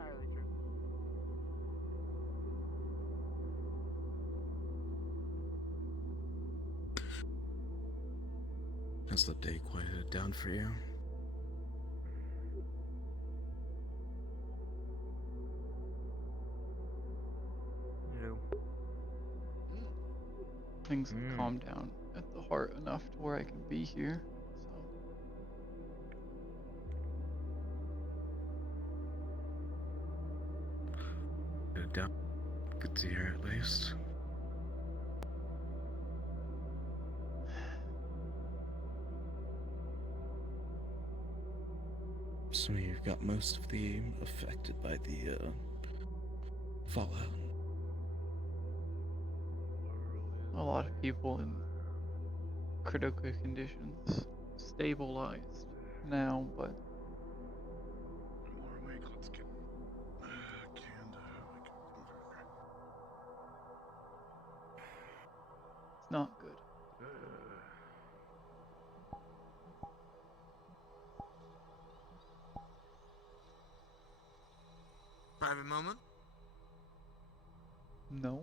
entirely true. Has the day quieted down for you? No. Things have calmed down at the heart enough to where I can be here. So Down. Good to hear at least. So you've got most of the affected by the fallout. a lot of people in critical conditions stabilized now, but More awake. Let's get canned. it's not good. Private moment? No.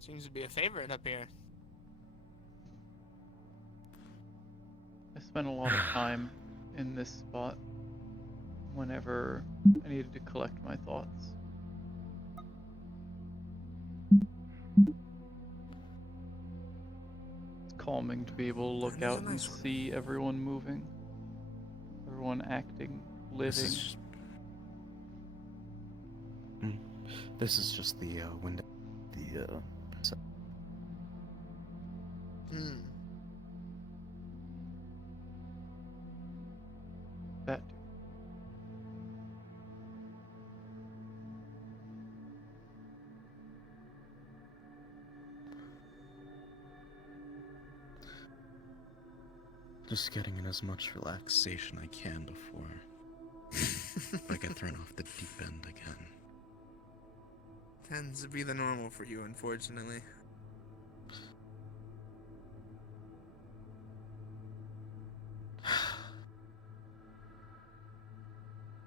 Seems to be a favorite up here. I spent a lot of time in this spot whenever I needed to collect my thoughts. It's calming to be able to look That is a out and nice one. see everyone moving, everyone acting, living. This is just the window. The That just getting in as much relaxation I can before I get thrown off the deep end again. Tends to be the normal for you, unfortunately.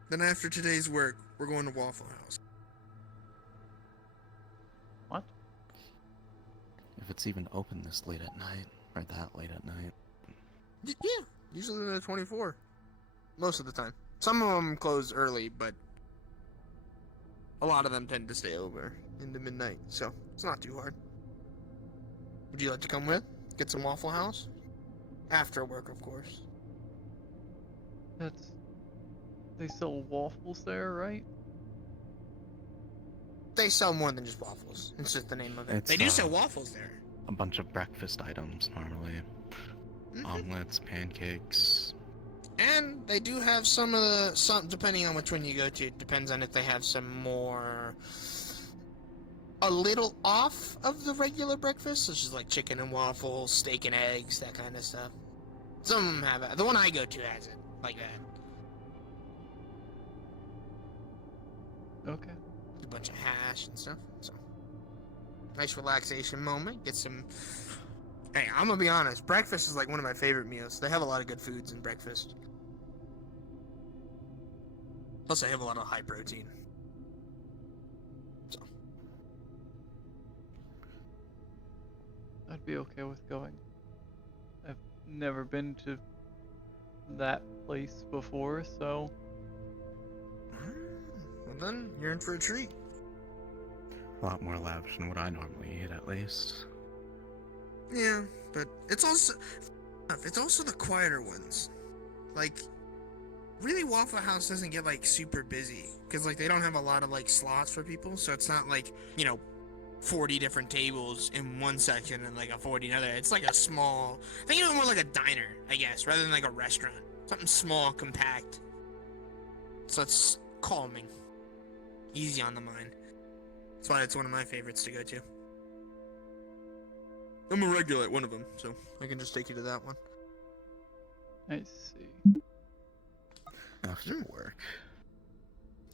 Then after today's work, we're going to Waffle House. what? If it's even open this late at night, or that late at night. Yeah, usually they're 24. Most of the time. Some of them close early, but a lot of them tend to stay over into midnight, so it's not too hard. Would you like to come with? Get some Waffle House? After work, of course. They sell waffles there, right? They sell more than just waffles. It's just the name of it. It's, They do sell waffles there. A bunch of breakfast items normally. Omelets, pancakes. And they do have some depending on which one you go to, it depends on if they have some more, a little off of the regular breakfast, such as like chicken and waffles, steak and eggs, that kind of stuff. Some of them have it. The one I go to has it, like that. Okay. A bunch of hash and stuff, so. Nice relaxation moment, get some. Hey, I'm gonna be honest, breakfast is like one of my favorite meals. They have a lot of good foods in breakfast. Plus, I have a lot of high protein. So. I'd be okay with going. I've never been to that place before, so Well then, you're in for a treat. A lot more lavish than what I normally eat, at least. Yeah, but it's also the quieter ones. Like, really, Waffle House doesn't get like super busy because like they don't have a lot of like slots for people, so it's not like 40 different tables in one section and like a 40 another. It's like a small. Think of it more like a diner, I guess, rather than like a restaurant. Something small, compact. So it's calming, easy on the mind. That's why it's one of my favorites to go to. I'm a regular at one of them, so I can just take you to that one. I see. After work.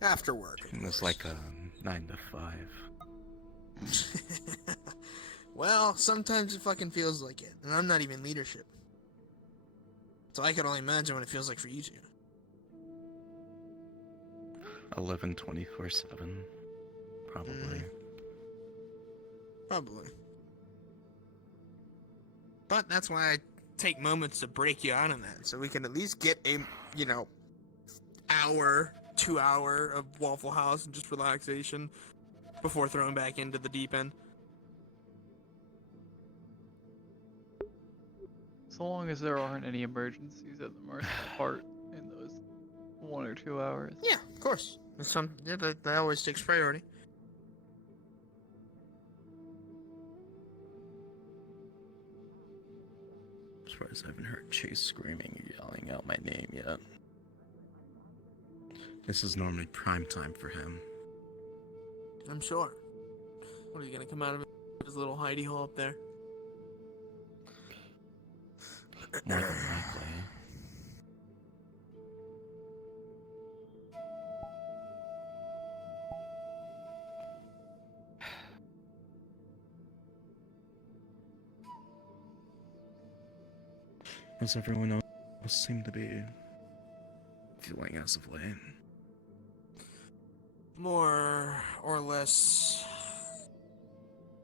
After work. It was like a 9 to 5. Well, sometimes it fucking feels like it, and I'm not even leadership. So I can only imagine what it feels like for you two. 11 24/7. Probably. Probably. But that's why I take moments to break you out on that, so we can at least get a, you know, hour, 2 hour of Waffle House and just relaxation before throwing back into the deep end. So long as there aren't any emergencies at the Mercy part in those 1 or 2 hours. Yeah, of course. That always takes priority. As far as I haven't heard Chase screaming or yelling out my name yet. This is normally prime time for him. I'm sure. What, are you gonna come out of his little hidey hole up there? More than likely. As everyone else seemed to be feeling as of late. More or less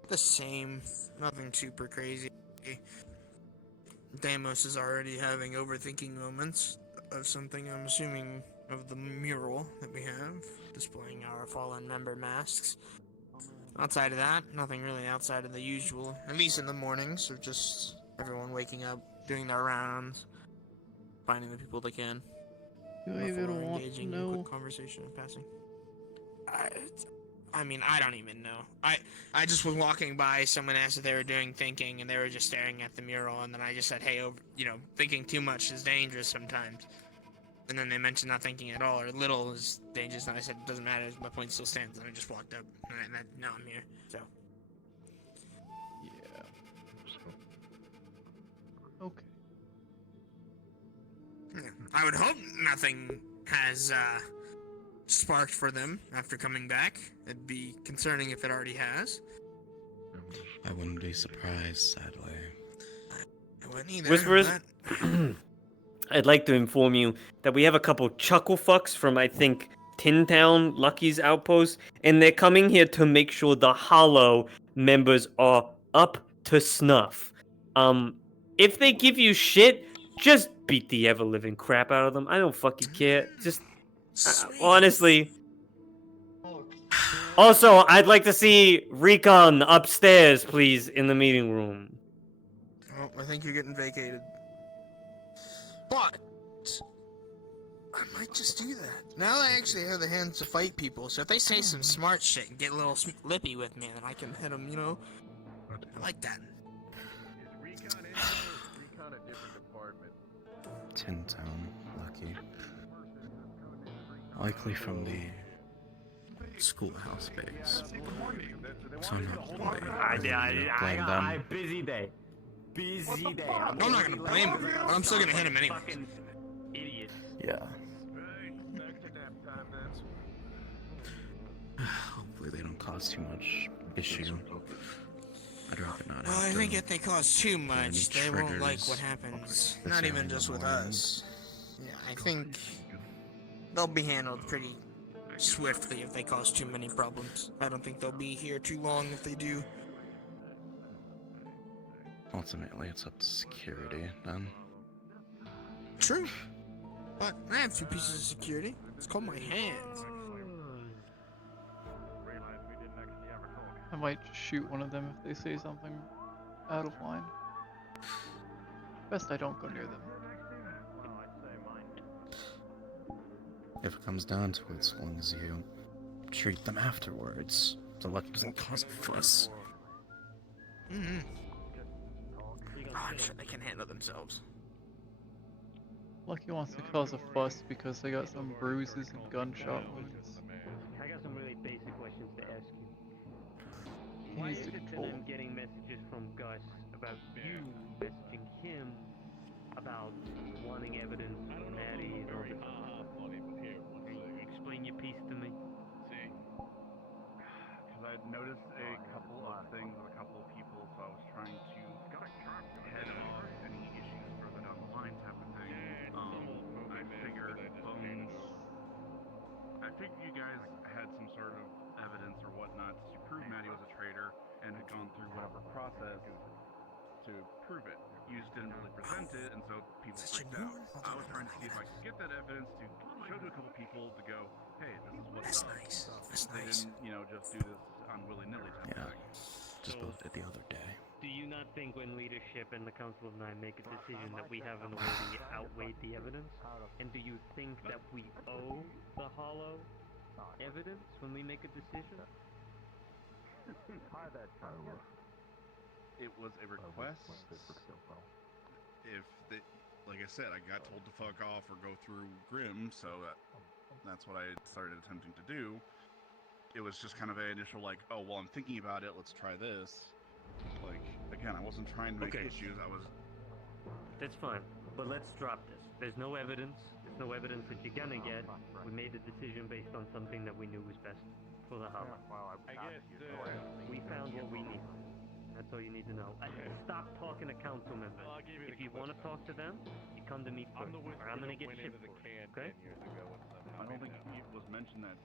the same. Nothing super crazy. Deimos is already having overthinking moments of something, I'm assuming, of the mural that we have, displaying our fallen member masks. Outside of that, nothing really outside of the usual, at least in the mornings, of just everyone waking up, doing their rounds, finding the people they can, Do I even before want to engaging in know? quick conversation and passing. I mean, I don't even know. I just was walking by, someone asked if they were doing thinking, and they were just staring at the mural, and then I just said, hey, thinking too much is dangerous sometimes. And then they mentioned not thinking at all, or little is dangerous, and I said, it doesn't matter, my point still stands, and I just walked up, and now I'm here, so. Yeah. Okay. Yeah. I would hope nothing has, sparked for them after coming back. It'd be concerning if it already has. I wouldn't be surprised, sadly. I wouldn't either. Whisperers, but- I'd like to inform you that we have a couple chuckle fucks from, I think, Tin Town, Lucky's outpost, and they're coming here to make sure the Hollow members are up to snuff. If they give you shit, just beat the ever-living crap out of them. I don't fucking care. Just, Sweet. honestly. Also, I'd like to see Recon upstairs, please, in the meeting room. Well, I think you're getting vacated. But I might just do that. Now I actually have the hands to fight people, so if they say some smart shit and get a little lippy with me, then I can hit them, I like that. Is Recon in here or is Recon a different department? Tin Town, Lucky. Likely from the schoolhouse base. So I'm not really blame them. busy day. Busy day. I'm not gonna blame him, but I'm still gonna hit him anyway. Fucking idiot. Yeah. Right, back to nap time then. Hopefully they don't cause too much issue. I'd rather not Well, have I think to if they cause too much, any they won't like triggers what happens. this Not early even in the just with morning. us. Yeah, I think they'll be handled pretty swiftly if they cause too many problems. I don't think they'll be here too long if they do. Ultimately, it's up to security, then. True. But I have 2 pieces of security. It's called my hands. Realized we didn't actually ever talk. I might just shoot one of them if they say something out of line. Best I don't go near them. Well, I'd say mine. If it comes down to it, as long as you treat them afterwards, so luck doesn't cause a fuss. Mm-hmm. Oh, I'm sure they can handle themselves. Lucky wants to cause a fuss because they got some bruises and gunshot wounds. I got some really basic questions to ask you. He Why needs is to it that control I'm them. getting messages from Gus about you messaging him about wanting evidence of Maddie and all this? Explain your piece to me. See, because I noticed a couple of things with a couple of people, so I was trying to head off any issues further down the line type of thing. I figured Bones. I think you guys and had gone through whatever process to prove it. You just didn't really present it, and so people Is that freaked your out. new one? Hold I on, was let me trying to roll see if I that. could get that evidence to show to a couple people to go, hey, this is what's That's up. nice. That's They nice. didn't, just do this on willy-nilly type Yeah. of thing. Just So- both did the other day. Do you not think when leadership and the Council of Nine make a decision that we haven't already outweighed the evidence? And do you think that we owe the Hollow evidence when we make a decision? It was a request. If they, like I said, I got told to fuck off or go through Grim, so that's what I started attempting to do. It was just kind of an initial like, oh well, I'm thinking about it. Let's try this. Like again, I wasn't trying to make Okay. issues. I was. That's fine, but let's drop this. There's no evidence. There's no evidence that you're gonna get. We made a decision based on something that we knew was best for the Hollow. We found what we need. That's all you need to know. Stop talking to council members. If you want to talk to them, you come to me first, or I'm gonna get shit for it. Okay? I don't think it was mentioned that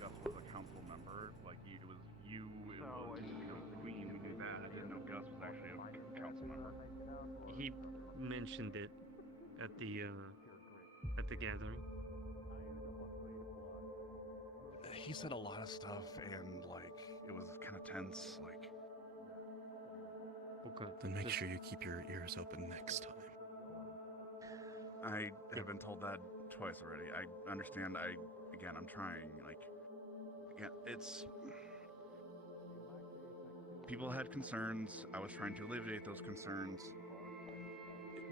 Gus was a council member. Like it was you, it was Queen. We knew that. I didn't know Gus was actually a council member. He mentioned it at the gathering. He said a lot of stuff, and like it was kind of tense. Like Okay. Then make sure you keep your ears open next time. I have been told that twice already. I understand. I'm trying. Like again, it's people had concerns. I was trying to alleviate those concerns.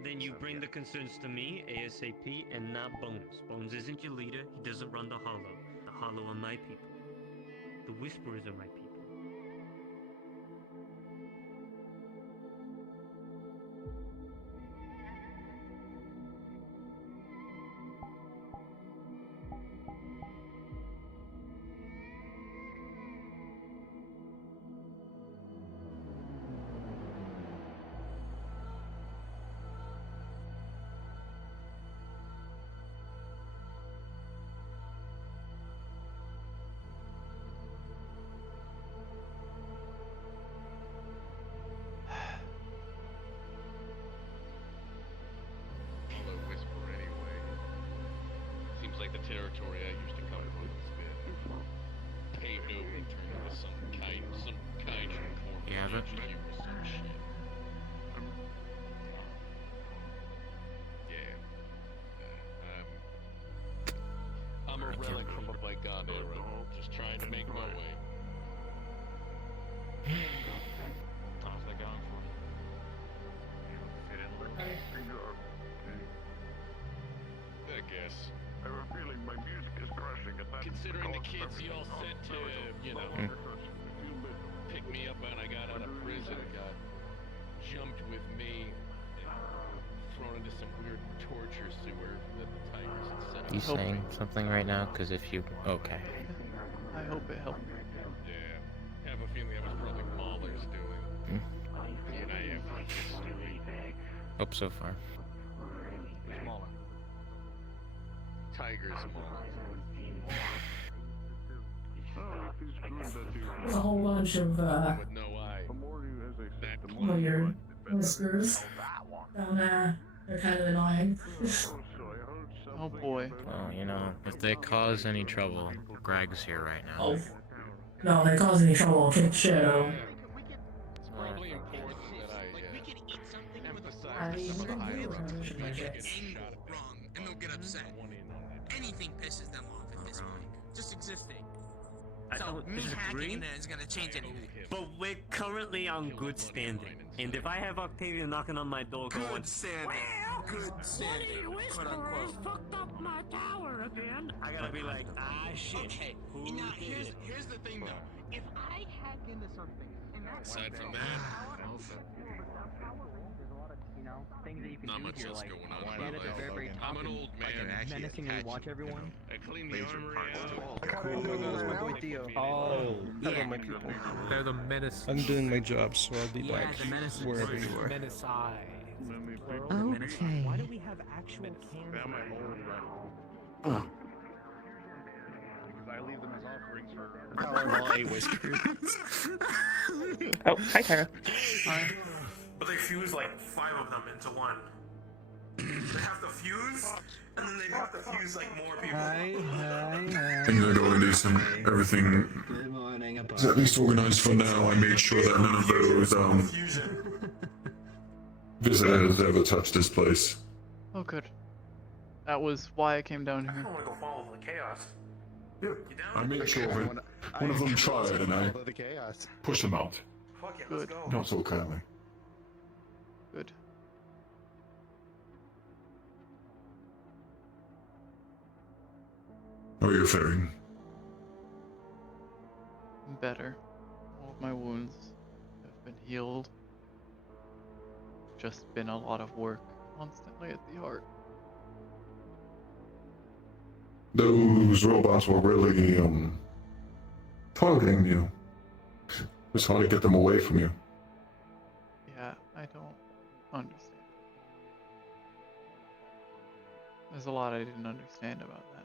Then you So, bring yeah. the concerns to me, ASAP, and not Bones. Bones isn't your leader. He doesn't run the Hollow. The Hollow are my people. The Whisperers are my people. Hollow Whisper anyway. Seems like the territory I used to come from has been paved over and turned into some kind of You have it? GPU or some shit. Yeah. I'm a relic from a bygone era, just trying to make my way. How's that going for you? I guess. I have a feeling my music is crashing and that's Considering the because kids y'all sent to, pick me up when I got out of prison, got jumped with me, and thrown into some weird torture sewer that the Tigers had set up. You Hope- saying something right now? Because if you... Okay. I hope it helped. Yeah. Have a feeling that was probably Mahler's doing. He and I have history. Hope so far. Mahler. Tigers Mahler. Oh, it is good that you There's a whole bunch of With no eye. the more you as I said, That the more weird you whispers down there. They're kind of annoying. Oh, so I heard something Oh boy. about- Well, you know, if they cause any trouble, Greg's here right now. Oh. No, they cause any trouble, I'll kick the shit out of 'em. It's probably important that I I emphasize mean, some of the higher really, ups. people Like, get getting angle shot at. wrong and they'll get upset. One in on it. Anything pisses them off at this point. Just existing. I So don't me hacking disagree, in there is gonna change anything. but we're currently on good standing. And if I have Octavia knocking on my door going, Good standing. Good standing. Quote unquote. fucked up my tower again, I gotta be like, shit. Okay. Who Now did here's the thing though. If I hack into something and that's Aside from that, not much else going on in my life. I'm an old man. menacingly watch everyone. I clean the armory out. Oh, yeah. my people. They're the menace. I'm doing my job, so I'll be Yeah, back the menace is wherever right. you are. Menace eye. Okay. Why do we have actual cans? Now my whole Because I leave them as offerings for. Why whispers? Oh, hi, Cairo. But they fuse like 5 of them into one. They have to fuse, and then they have to fuse like more people. Things are going decent. Everything is at least organized for now. I made sure that none of those visitors ever touch this place. Oh, good. That was why I came down I here. don't want to go follow the chaos. You down? I made sure of it. One of them tried, and I pushed him out. Fuck it, let's Good. go. Not so kindly. Good. How are you faring? Better. All of my wounds have been healed. Just been a lot of work constantly at the heart. Those robots were really, targeting you. It's hard to get them away from you. Yeah, I don't understand. There's a lot I didn't understand about that.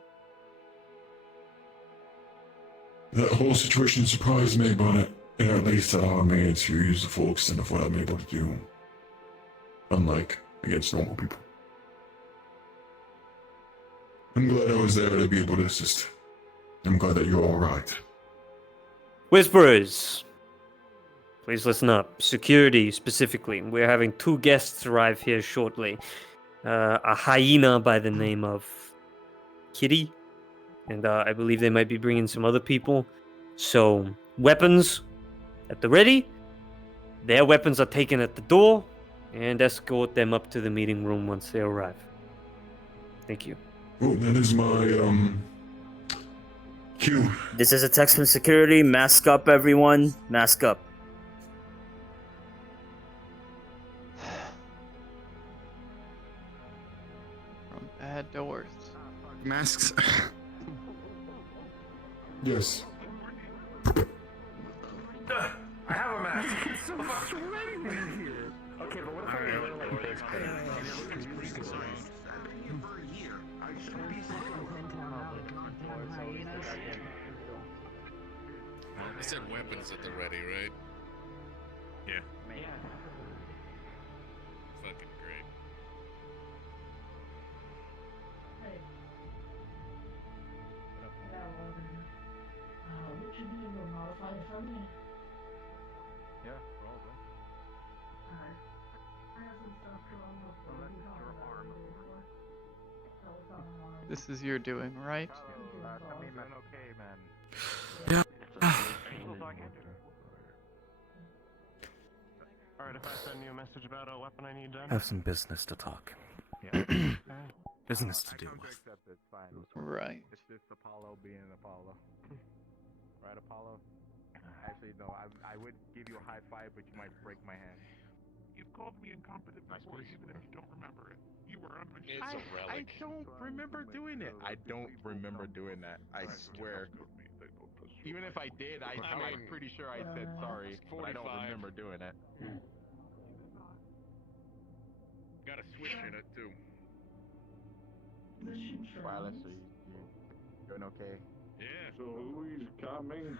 That whole situation surprised me, but it at least allowed me to use the full extent of what I'm able to do. Unlike against normal people. I'm glad I was there to be able to assist. I'm glad that you're alright. Whisperers, please listen up. Security, specifically. We're having 2 guests arrive here shortly. A hyena by the name of Kitty, and I believe they might be bringing some other people. So, weapons at the ready. Their weapons are taken at the door, and escort them up to the meeting room once they arrive. Thank you. Oh, that is my, cue. This is a text from security. Mask up, everyone. Mask up. From bad to worse. Masks. Yes. I have a mask. Okay, but what if I They said weapons at the ready, right? Yeah. Fucking great. What you do to modify it for me? Yeah, probably. Alright. I have some stuff going up. This is your doing, right? I mean, man, okay, man. Yeah. Alright, if I send you a message about a weapon I need done. I have some business to talk. Yeah. Business to do with. It's fine. Right. It's just Apollo being Apollo. Right, Apollo? Actually, no, I would give you a high five, but you might break my hand. You've called me incompetent before, even if you don't remember it. You were on my It's a I relic. don't remember doing it. I don't remember doing that. I swear. Even if I did, I'm pretty sure I said sorry, but I don't remember doing it. Got a switch in it too. Wow, let's see. You doing okay? Yeah. So who's coming?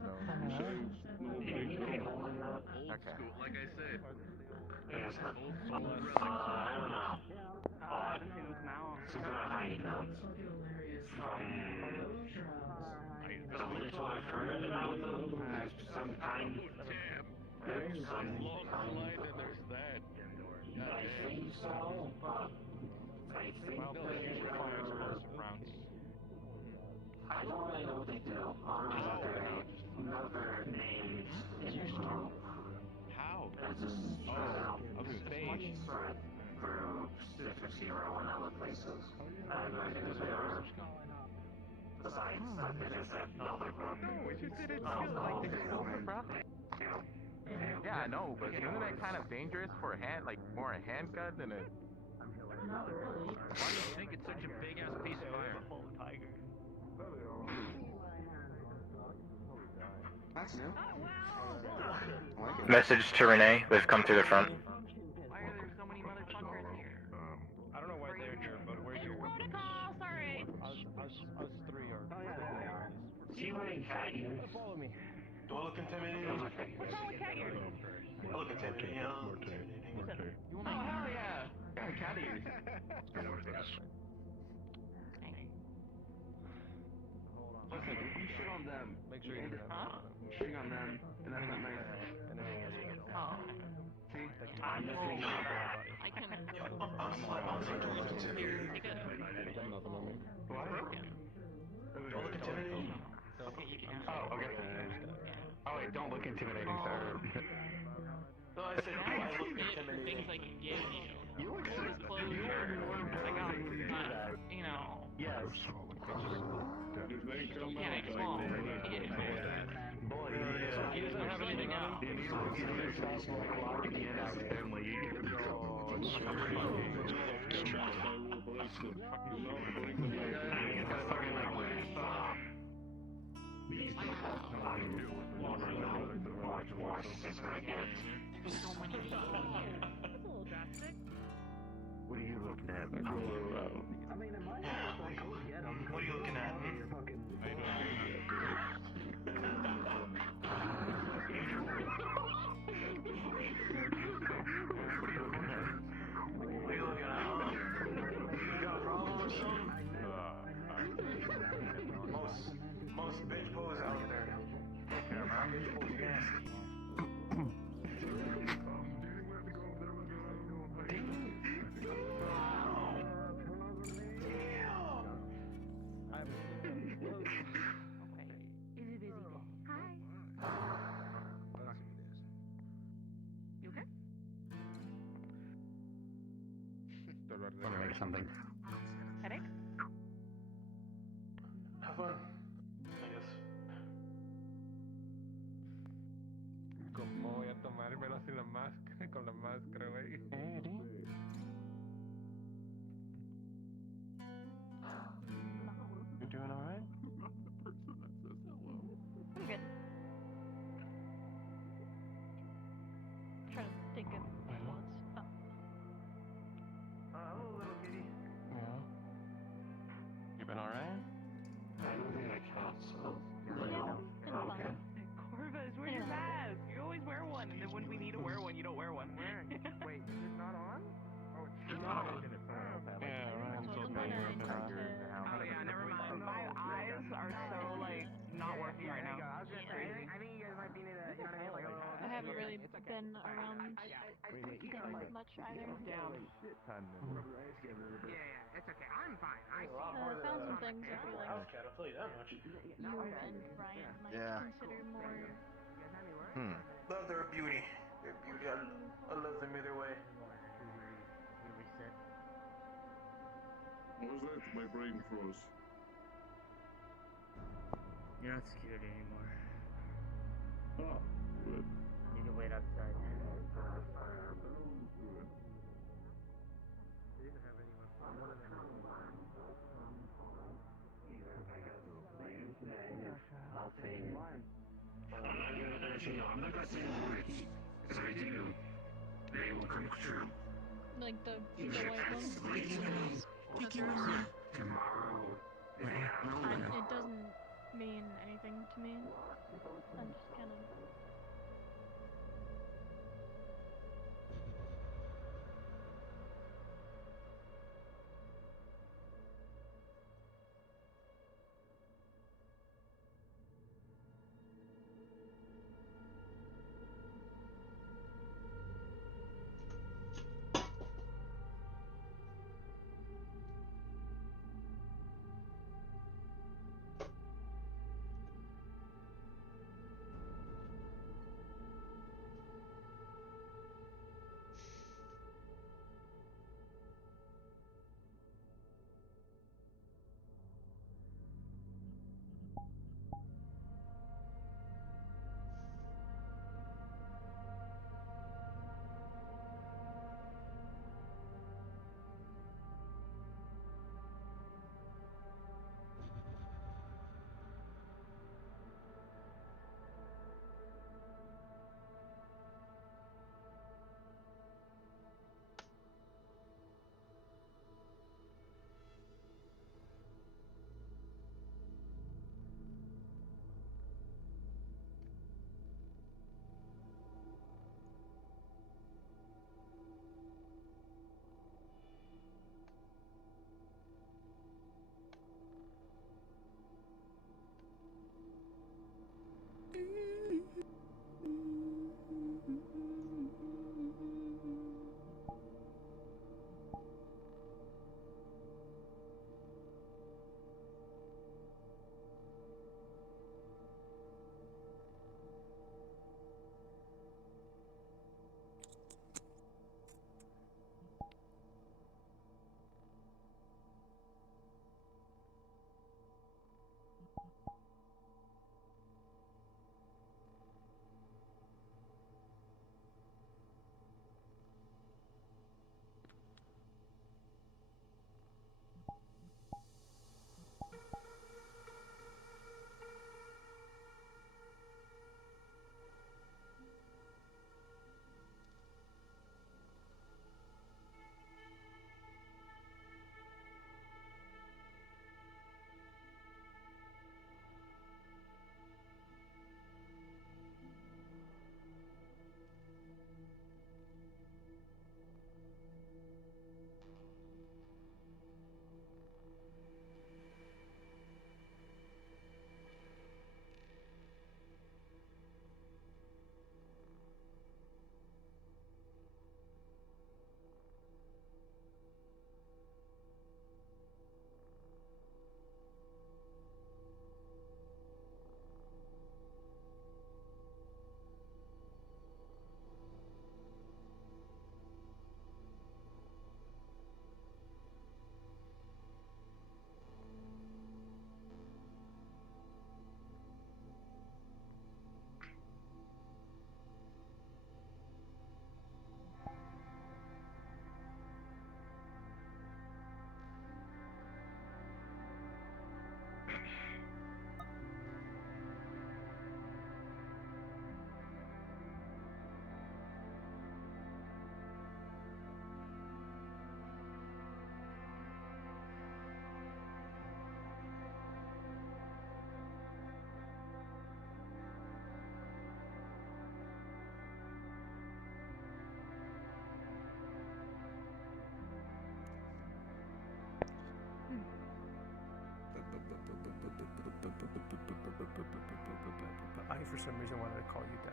No. Old Okay. school, like I said. I Old don't know. Some kind of tab. There's long slide and there's that. I think so, but I think Well, that they usually fire explosive rounds. I don't really know what they do. Another name in the group. How? It's just Of space. spread through Citrus Hero and other places. And I think there are besides that they just have another group. No, it's just that it's still like explosive, bro. Yeah, I know, but isn't that kind of dangerous for a hand, like more a handgun than a... Not really. Why do you think it's such a big ass piece of iron? Tiger. That's new. Message to Renee. They've come through the front. Why are there so many motherfuckers here? I don't know why they're here, but where's your weapons? Oh, sorry. Us three are... intimidating cat ears. Follow me. Do I look intimidating? What's wrong with cat ears? I look intimidating. Yeah, I look intimidating. Oh, hell yeah. Yeah, cat ears. Listen, if you shit on them, make sure you shitting on them, and that's not nice. Oh. See? I'm just thinking about that. I can. I'm sorry, don't look intimidating. Take a. Nothing on me. What? Don't look intimidating. Okay, you can. Oh, okay. Oh, wait, don't look intimidating, sir. No, I said, do I look intimidating? Things I can give you. You look Clothes, clothes. I got, you know. Yes. Yeah, it's small. Boy, he doesn't have anything else. You need to stop locking in accidentally. So many people. That's a little drastic. What are you looking at? I mean, it might have like, get him. What are you looking at? What are you looking at? You got a problem or something? Most bitch pose out there. Bitch pose nasty. Want to make something? Headache? Have fun, I guess. ¿Cómo voy a tomármelo sin la máscara? Con la máscara, güey. You doing alright? I'm good. Trying to think of what's up. Hello, little kitty. Yeah. You been alright? I don't think I can, so. Okay. Corvus, where's your mask? You always wear one, and then when we need to wear one, you don't wear one. Wait, it's not on? Oh, it's not on. Yeah, Ryan's still paying her Oh yeah, never mind. My eyes are so like not working right now. I was gonna say, I think you guys might be needed, you know what I mean? Like a little. I haven't really been around much either. Damn. Yeah, it's okay. I'm fine. I Found some things I feel like cat, I'll tell you that much. you and Ryan might consider more. No, they're a beauty. They're a beauty. I love them either way. What was that? My brain froze. You're not scared anymore. Ah, good. You can wait outside. I'll take mine. I'm not gonna say words. As I do, they will come true. Like the white ones. Tomorrow. It doesn't mean anything to me. I'm just kind of.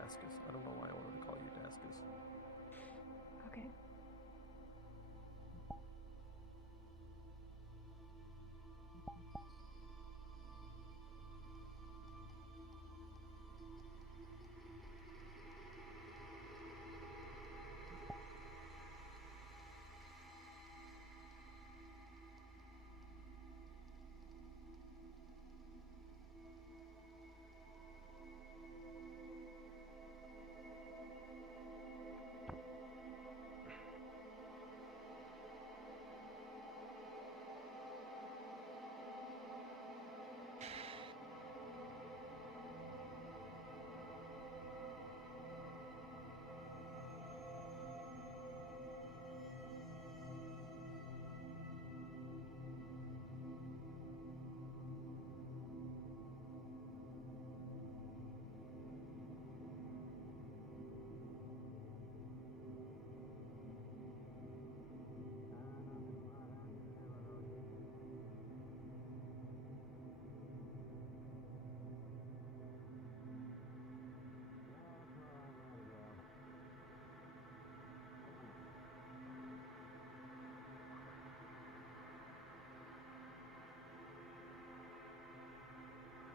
Daskus. I don't know why I wanted to call you Daskus. Okay.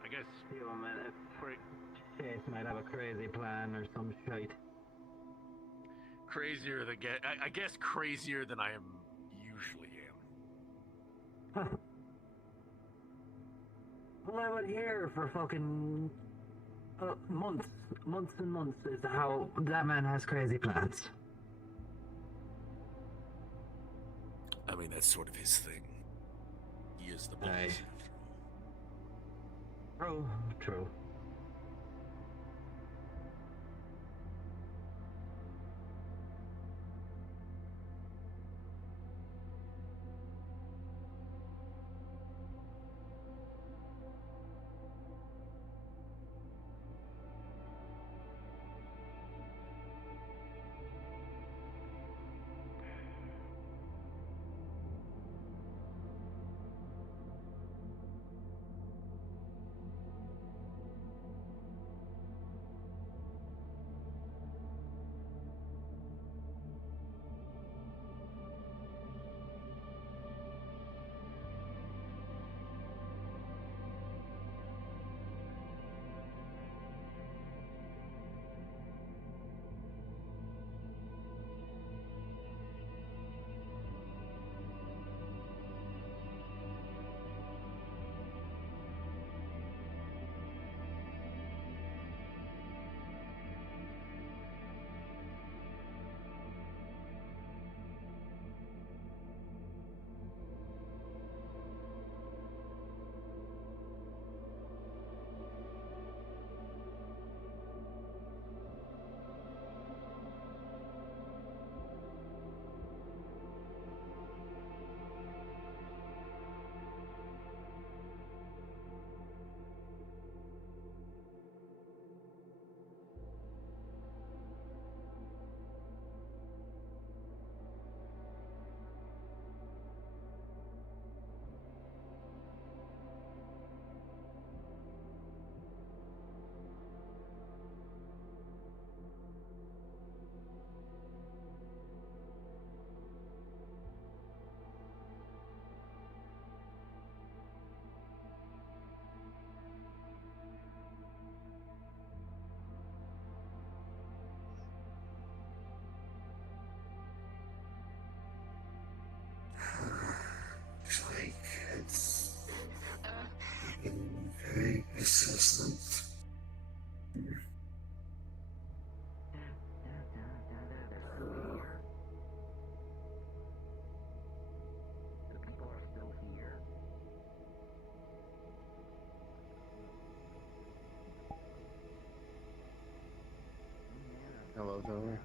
I guess. You man, Chase might have a crazy plan or some shite. Crazier than I guess crazier than I am usually am. Well, I would hear for fucking months and months is how that man has crazy plans. I mean, that's sort of his thing. He is the boss. Aye. True, true. Looks like it's very persistent. The people are still here. Hello, Zoe.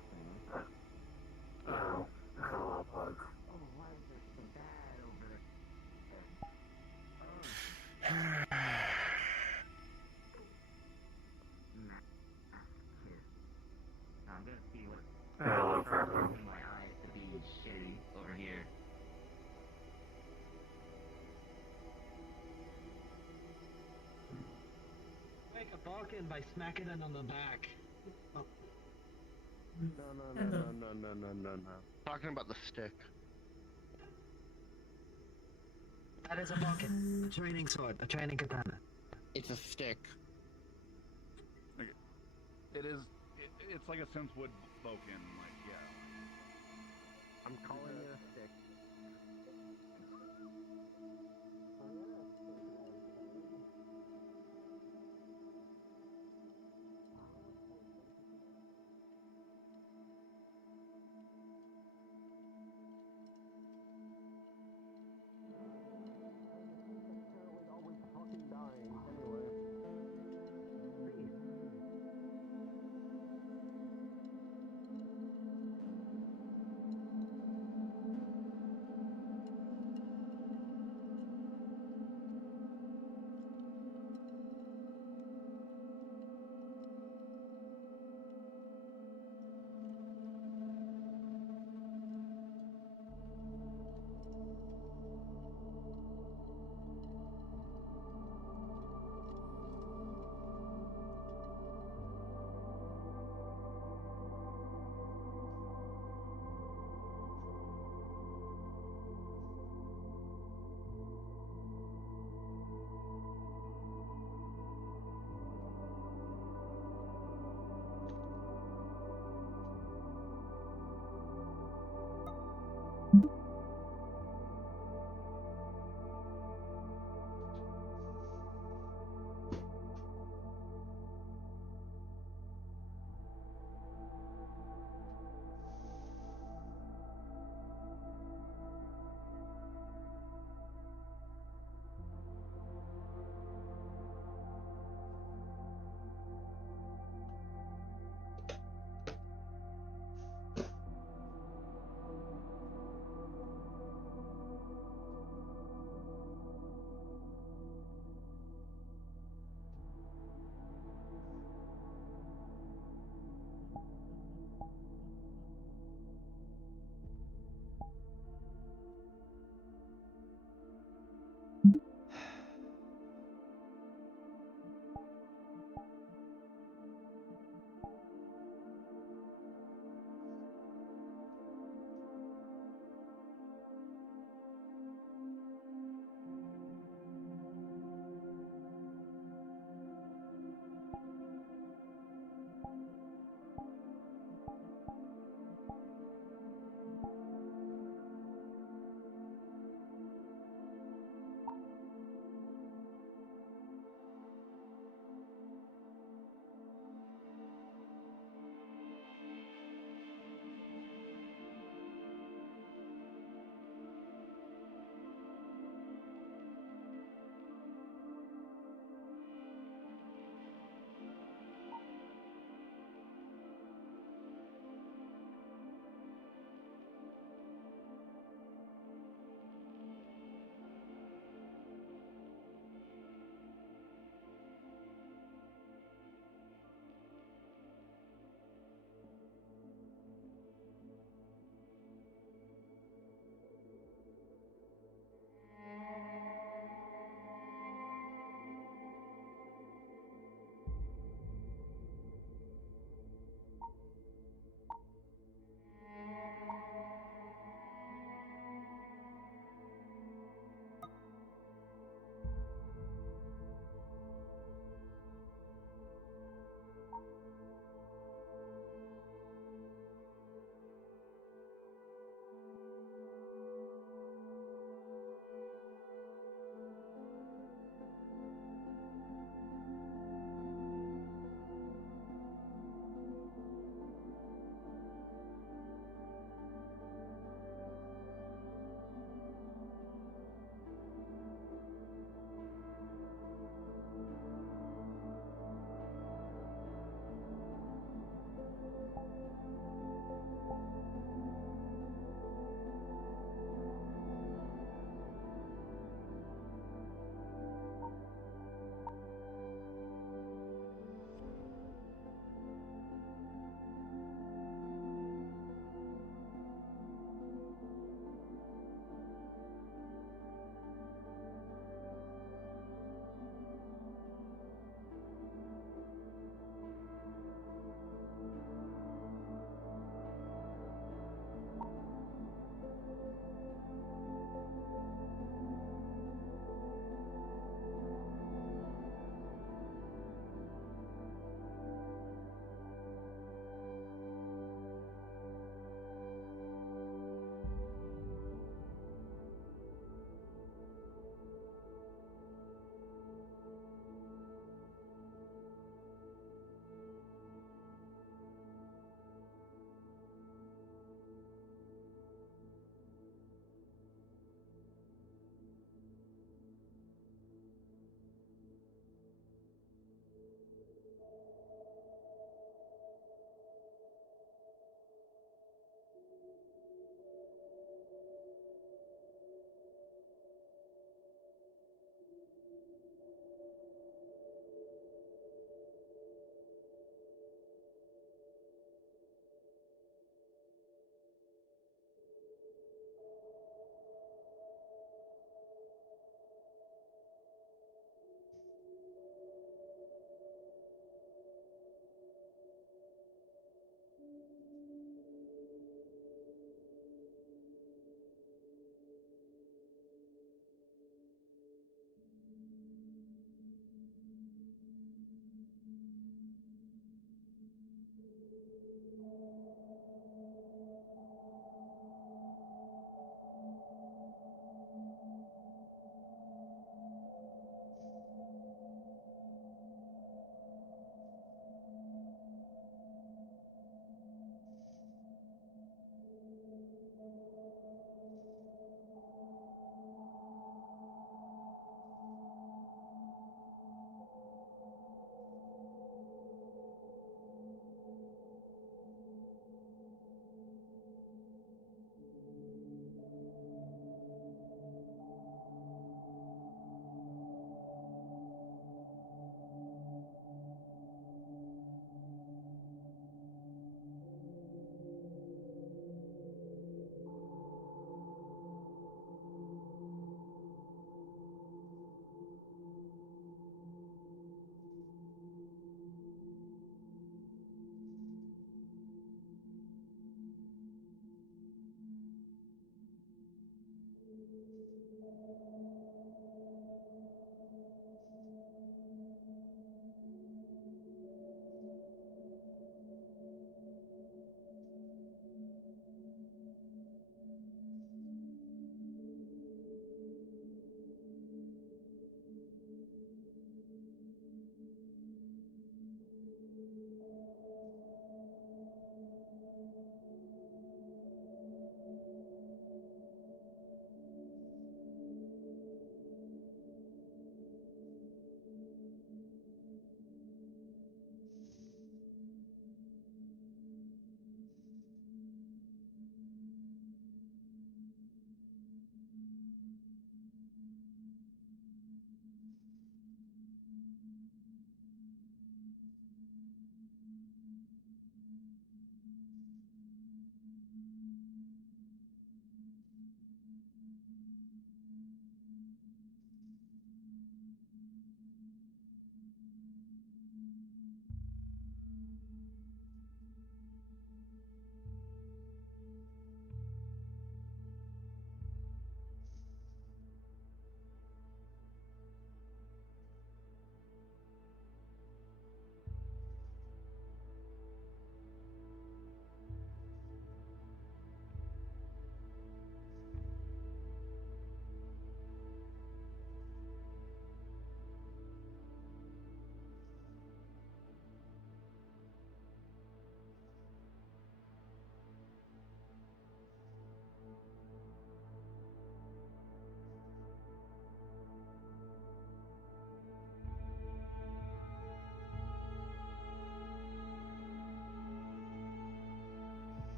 Oh, hello, bug. Oh, why is it so bad over I'm gonna see what Hello, Purple. my eyes to be shitty over here. Make a bargain by smacking it on the back. Oh. No. Talking about the stick. That is a pocket. A training sword. A training katana. It's a stick. Like, it is. It's like a since wood spoken. Like, yeah. I'm calling it a stick.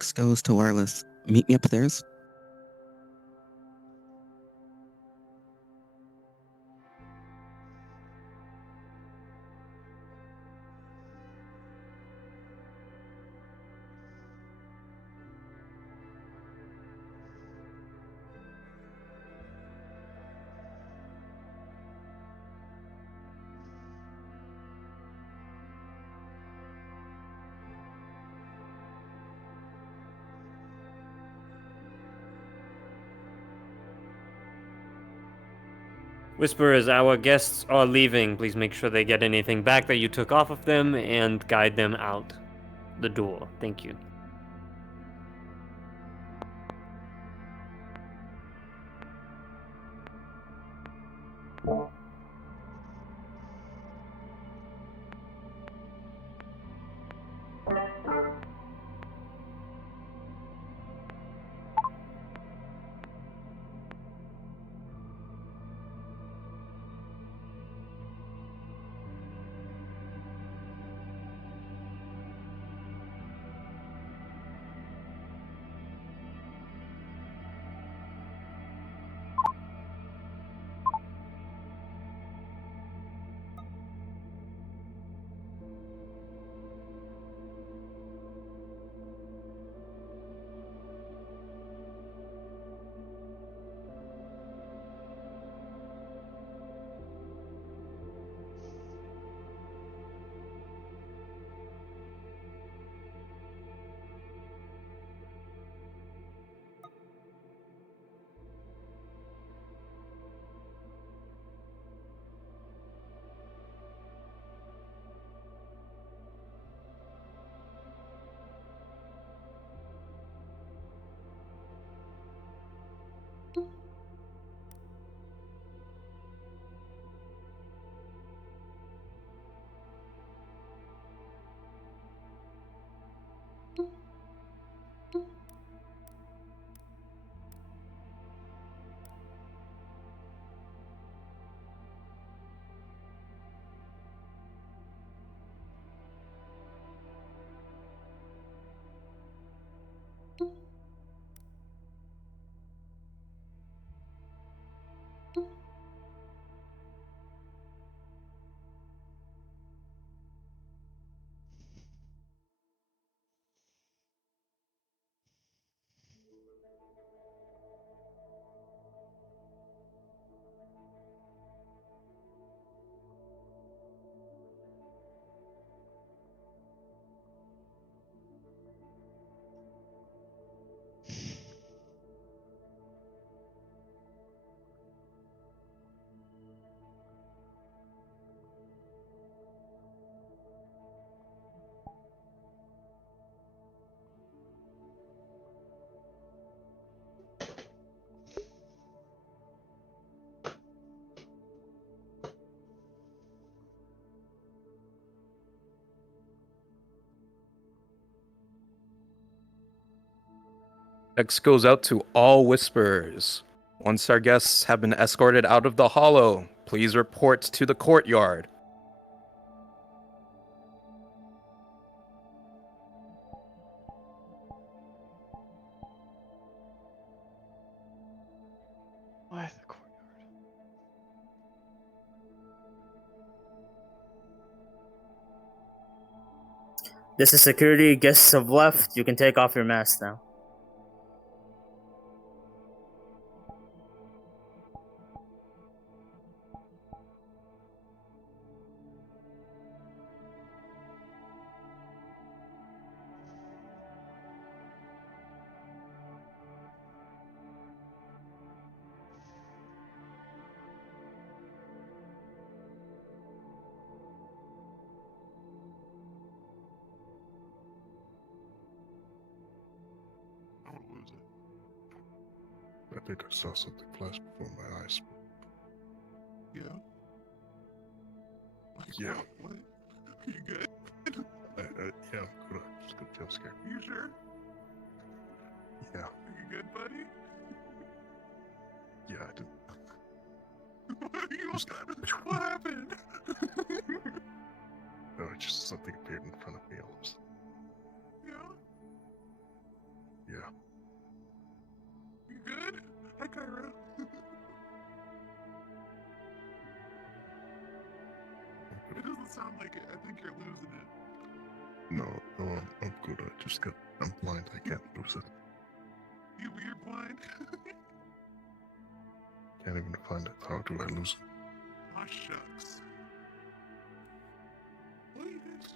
X goes to wireless. Meet me upstairs. Whisper, as our guests are leaving, please make sure they get anything back that you took off of them and guide them out the door. Thank you. Next goes out to all whisperers. Once our guests have been escorted out of the hollow, please report to the courtyard. Why the courtyard? This is security. Guests have left. You can take off your mask now. I don't lose it. I think I saw something flash before my eyes. Yeah. Yeah. What? You good? Yeah, I'm good. I just got jump scared. You sure? Yeah. You good, buddy? Yeah, I did. What happened? No, just something appeared in front of me. Almost. Yeah. Yeah. You good? Hi, Cairo. It doesn't sound like it. I think you're losing it. No, I'm good. I'm blind. I can't lose it. You're blind? Can't even find it. How do I lose it? Oh, shucks. What are you guys?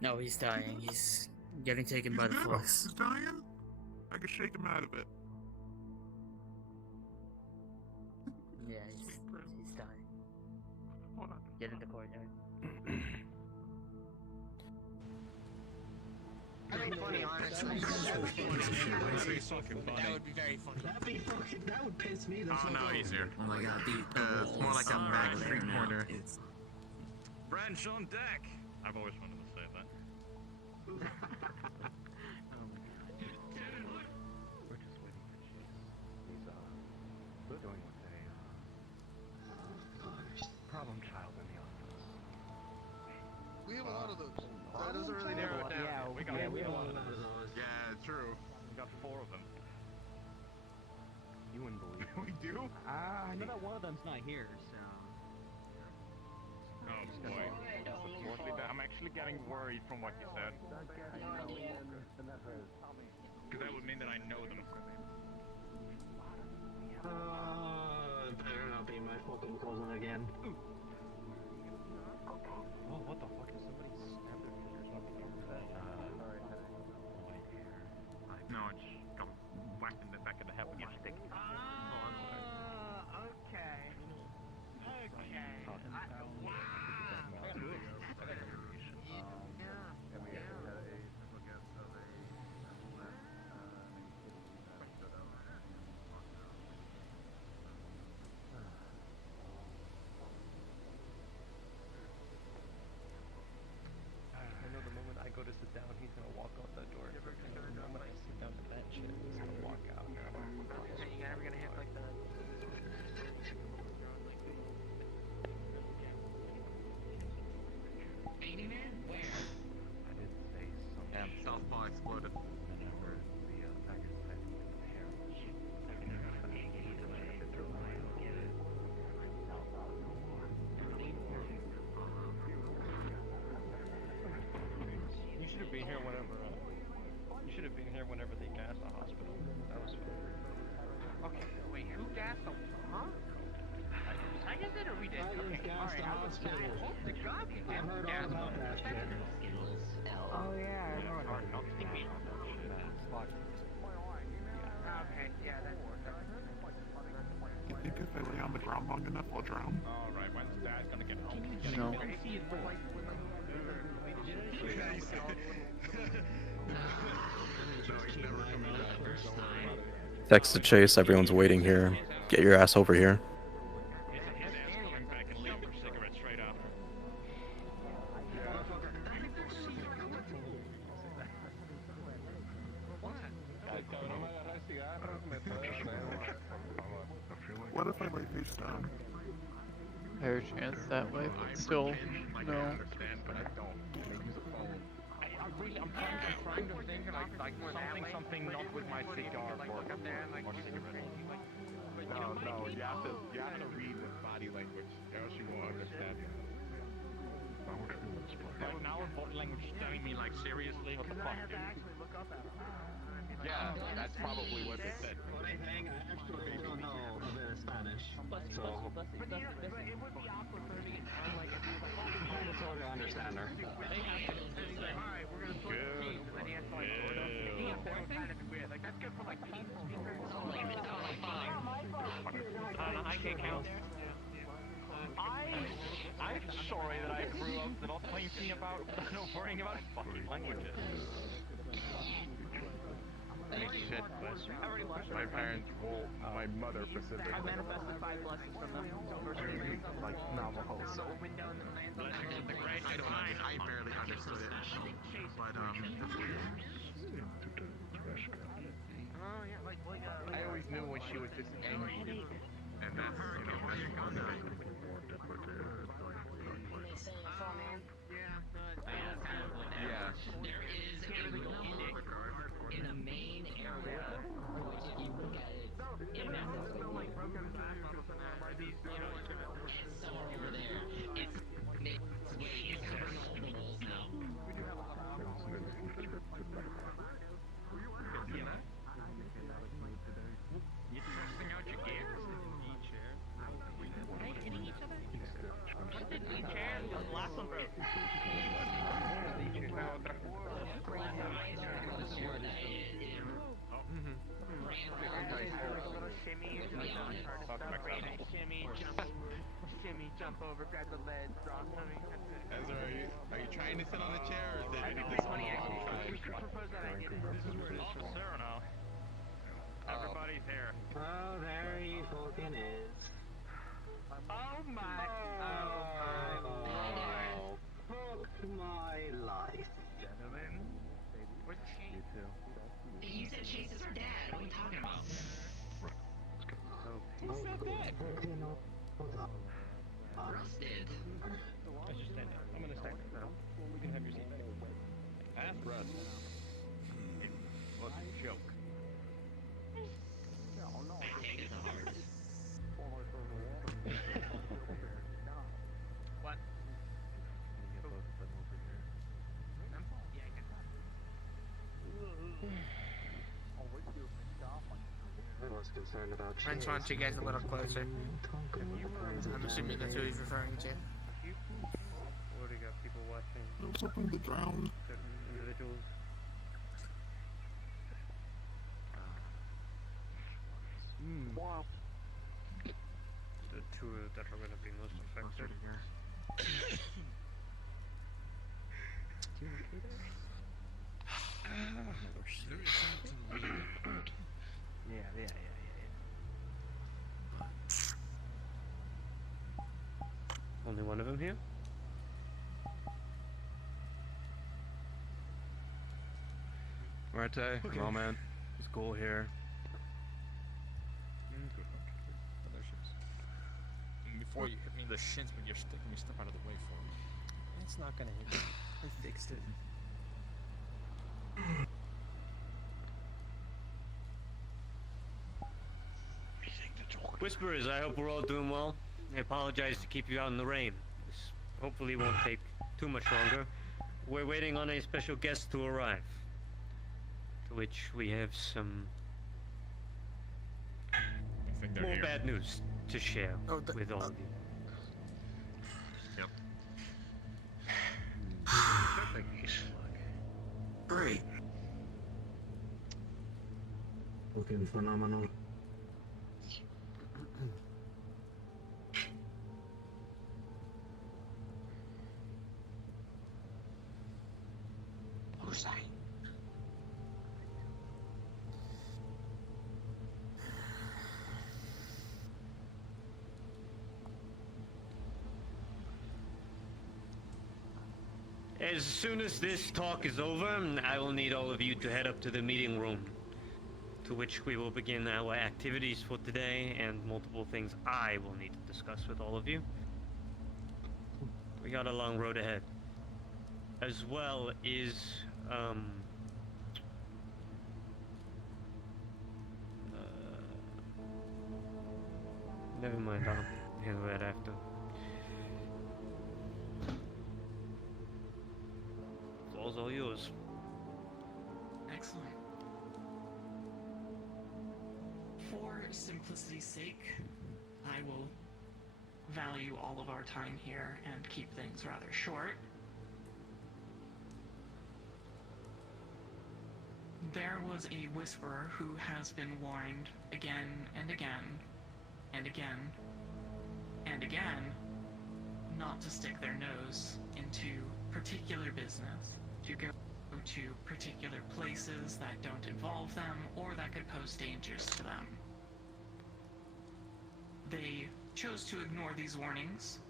No, he's dying. He's getting taken by the good? force. He's dying? I can shake him out of it. Yeah, he's dying. Hold on. Get in the courtyard. That'd be funny, honestly. That would be fucking funny. That would be very funny. That would piss me the fuck off. Oh, no, he's here. Oh my god, It's more like a back street corner. It's Branch on deck. I've always wanted to say that. Oh my god. We're just waiting for Chase. He's dealing with a problem child in the office. We have a lot of those. That doesn't really narrow it down. Yeah, we have a lot of those. Yeah, true. We got 4 of them. You wouldn't believe it. We do? I know that one of them's not here, so. Oh boy. Mostly that. I'm actually getting worried from what you said. Because that would mean that I know them. It better not be my fucking cousin again. Oh, what the fuck? Is somebody stabbed their fingers on the bed? No, it's got whacked in the back of the head with a stick. Okay. I know the moment I go to sit down, he's gonna walk out that door. And the moment I sit down to that shit, he's gonna walk out. Okay, you never gonna hit like that. I didn't say something. Damn, Southpaw exploded. And I heard the package that hair. You should have been here whenever. You should have been here whenever they gassed the hospital. That was fun. Okay, wait, who gassed the huh? I just did or we did? Okay, alright, I was hope to God we did gas the Oh yeah, I remember. Okay, yeah, that worked. You think if I lay on the ground long enough, I'll drown? Alright, when's Dad gonna get home? No. Text to Chase, everyone's waiting here. Get your ass over here. if I lay face down? Higher chance that way, but still, Like, no. I understand, but I don't. They use a phone. I'm trying to think like something not with my cigar or cigarette. No, you have to read with body language, else you won't understand. Like now with body language telling me like seriously, what the fuck? Yeah, that's probably what they said. Hang on, actually don't know a bit of Spanish. So But it would be awkward for me. Like if he was like, I just sort of understand her. they have to, and he's like, alright, we're gonna split the team, and then he has to like sort of. Yeah, that would kind of be weird. Like that's good for like people speakers. I don't know. I can't count. I'm sorry that I grew up not thinking about, not worrying about fucking languages. I mean, shit, but my parents, well, my mother specifically. I manifested 5 blessings from them. Like Navajo. So a window in the land. I barely understood it, but I always knew when she was just angry. and that's Yeah. There is a edict in the main area, which if you look at it, it matters somewhere over there. It's way internal the walls now. You testing out your gear? Are they hitting each other? What did each chair? The last one broke. Shimmy, jump over, grab the lead, drop something. Ezra, are you trying to sit on the chair or is it It's funny actually. We should propose that idea. Officer or no? Everybody's here. Oh, there he fucking is. Oh my. Oh, fuck my life. Gentlemen. Where's the chain? You said Chase is our dad. What are you talking about? Who's that dad? Russ did. Let's just stand there. I'm gonna stand there. You can have your seat back. Ask Russ. It was a joke. I take it to heart. What? I was concerned about Chase. Wrench wants you guys a little closer. I'm assuming that's who he's referring to. Already got people watching. There's something to drown. Certain individuals. Wow. The two that are gonna be most affected. Only one of them here? Marte, moment. It's cool here. Before you hit me in the shins with your stick, you step out of the way for me. It's not gonna hit you. I fixed it. Whisperers, I hope we're all doing well. I apologize to keep you out in the rain. This hopefully won't take too much longer. We're waiting on a special guest to arrive. To which we have some more bad news to share with all of you. Great. Looking phenomenal. Jose. As soon as this talk is over, I will need all of you to head up to the meeting room to which we will begin our activities for today and multiple things I will need to discuss with all of you. We got a long road ahead. As well is, never mind, I'll handle that after. Floor's all yours. Excellent. For simplicity's sake, I will value all of our time here and keep things rather short. There was a whisperer who has been warned again and again and again and again not to stick their nose into particular business, to go to particular places that don't involve them or that could pose dangers to them. They chose to ignore these warnings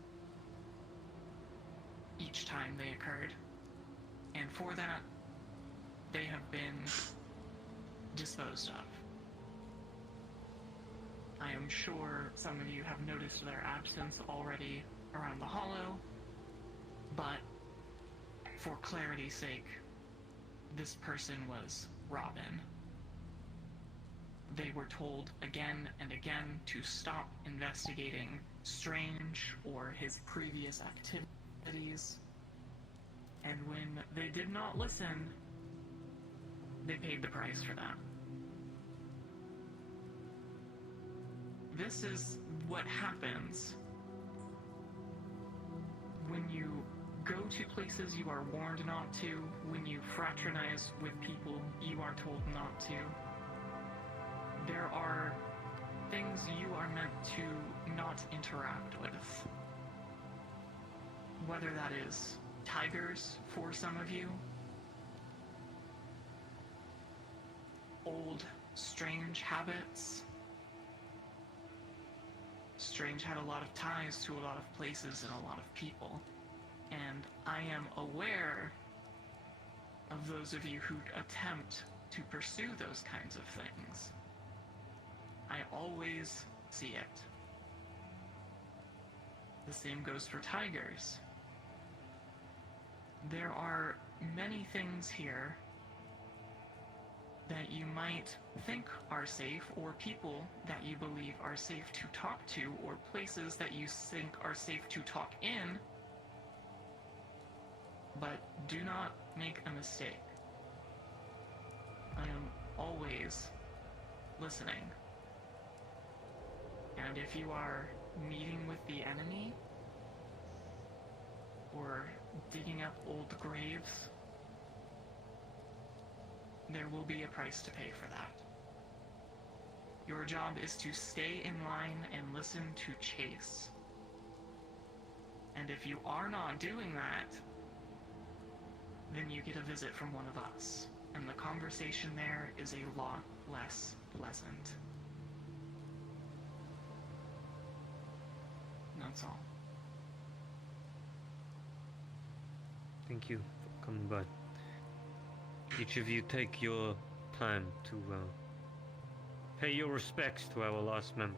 each time they occurred, and for that, they have been disposed of. I am sure some of you have noticed their absence already around the Hollow, but for clarity's sake, this person was Robin. They were told again and again to stop investigating Strange or his previous activities, and when they did not listen, they paid the price for that. This is what happens when you go to places you are warned not to, when you fraternize with people you are told not to. There are things you are meant to not interact with. Whether that is tigers for some of you, old, strange habits. Strange had a lot of ties to a lot of places and a lot of people, and I am aware of those of you who attempt to pursue those kinds of things. I always see it. The same goes for tigers. There are many things here that you might think are safe, or people that you believe are safe to talk to, or places that you think are safe to talk in, but do not make a mistake. I am always listening. And if you are meeting with the enemy, or digging up old graves, there will be a price to pay for that. Your job is to stay in line and listen to Chase. And if you are not doing that, then you get a visit from one of us, and the conversation there is a lot less pleasant. That's all. Thank you for coming by. Each of you take your time to pay your respects to our lost member.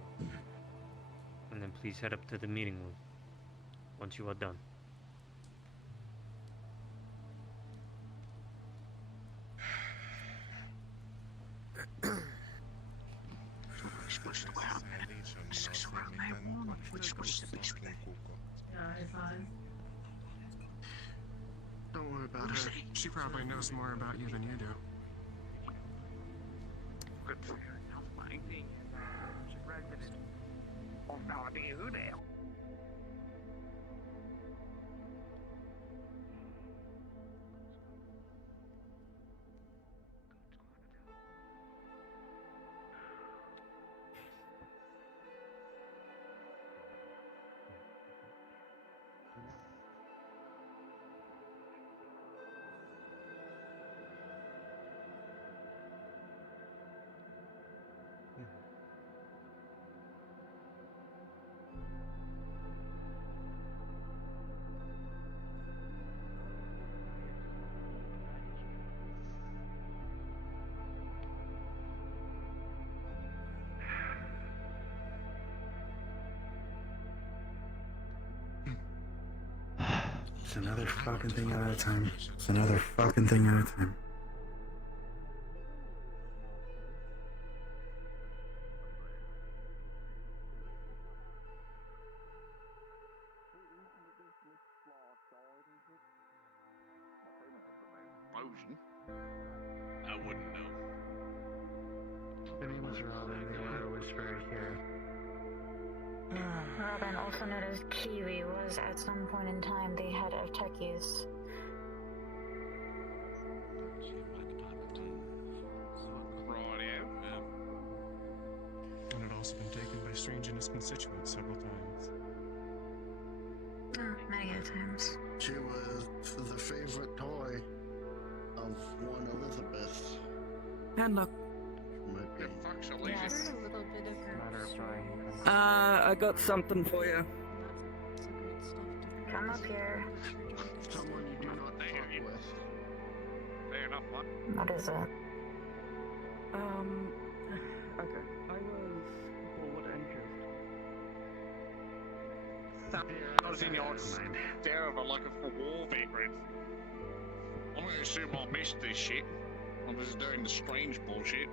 And then please head up to the meeting room once you are done. Don't worry about her. She probably knows more about you than you do. Just another fucking thing at a time. Just another fucking thing at a time. Explosion. I wouldn't know. My name is Robin, the Aura Whisperer here. Robin, also known as Kiwi, was at some point in time the head of techies. And had also been taken by strange and his constituents several times. Many a times. She was the favorite toy of one Elizabeth. And look. Might be. Yes. I got something for you. Come up here. Someone you do not fuck with. Fair enough, what? What is it? Okay. I was bored and just. I was in the old stare of like a war veteran. I'm gonna assume I missed this shit. I'm just doing the strange bullshit.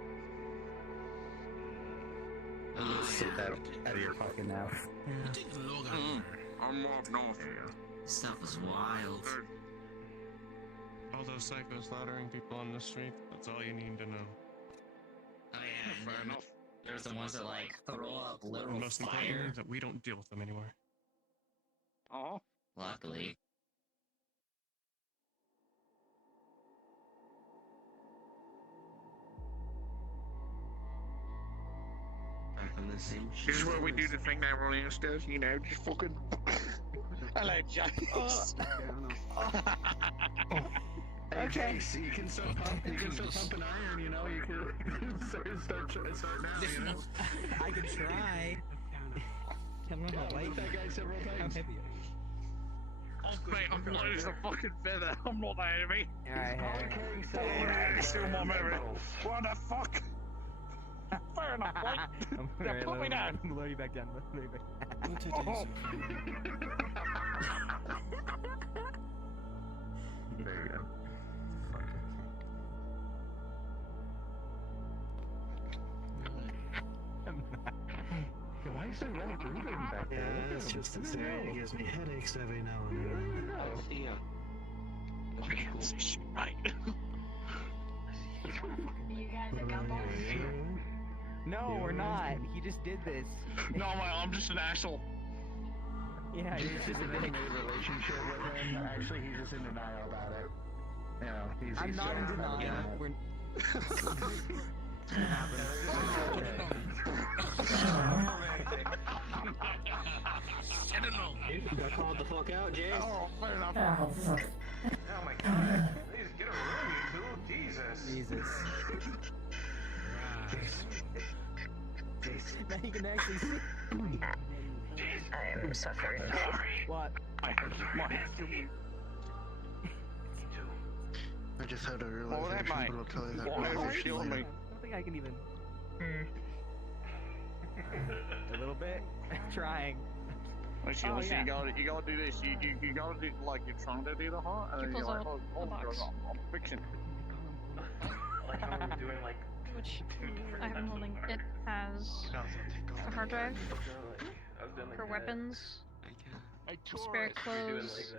Sit that out of your fucking mouth. I'm more up north. Stuff was wild. All those psychos slaughtering people on the street, that's all you need to know. Oh yeah, Fair enough. there's the ones that like throw up And literal most importantly, fire. that we don't deal with them anymore. Uh-huh. Luckily. This is where we do the thing that everyone else does, you know, just fucking. Hello, James. Hey, Jace, you can still pump an iron, you know, you can start now, you know? I could try. I don't know how light that guy several how times. heavy Mate, I'm light as a fucking feather. I'm not that heavy. Alright, It's still my memory. What the fuck? Fair enough, mate. Now put me down. Lower you back down. Lower you back Oh. There you go. Why is there no breathing back there? Yeah, it's just insane. It gives me headaches every now and then. I can't see shit, right? You guys are couples? No, we're not. He just did this. No, I'm just an asshole. Yeah, He's just in a relationship with him. Actually, he's just in denial about it. You know, I'm not in denial. Yeah. We're... Got called the fuck out, Jace. Oh, fair enough. Oh, fuck. Oh my god. Please get a room, you two. Jesus. Jesus. Now you can actually see. I am so very sorry. What? I hurt my head. I just had a What was that, realization, mate? but I'll tell you that What was realization shielding later. me? I don't think I can even. A little bit. Trying. Listen, Oh, listen, yeah. you gotta do this. You gotta do like you're trying to do the heart, and then you're like, oh my god, I'm fixing. Like how we're doing like Which I am holding. It has a hard drive, her weapons, spare clothes,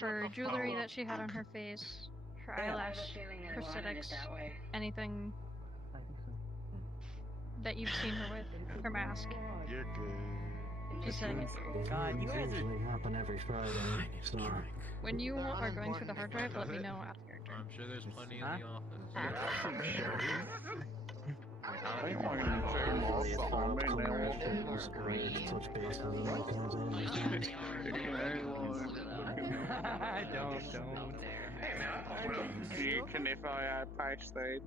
her jewelry that she had on her face, her eyelash, prosthetics, anything that you've seen her with, her mask. you're good. She's setting it. God, you guys are. happen every Friday. So. When you are going through the hard drive, let me know after your turn. I'm sure there's plenty in Huh? the office. I think I'm gonna turn off the home and now. It's great to touch base on the weekends and everything. Don't. Hey man, you can if I patch that.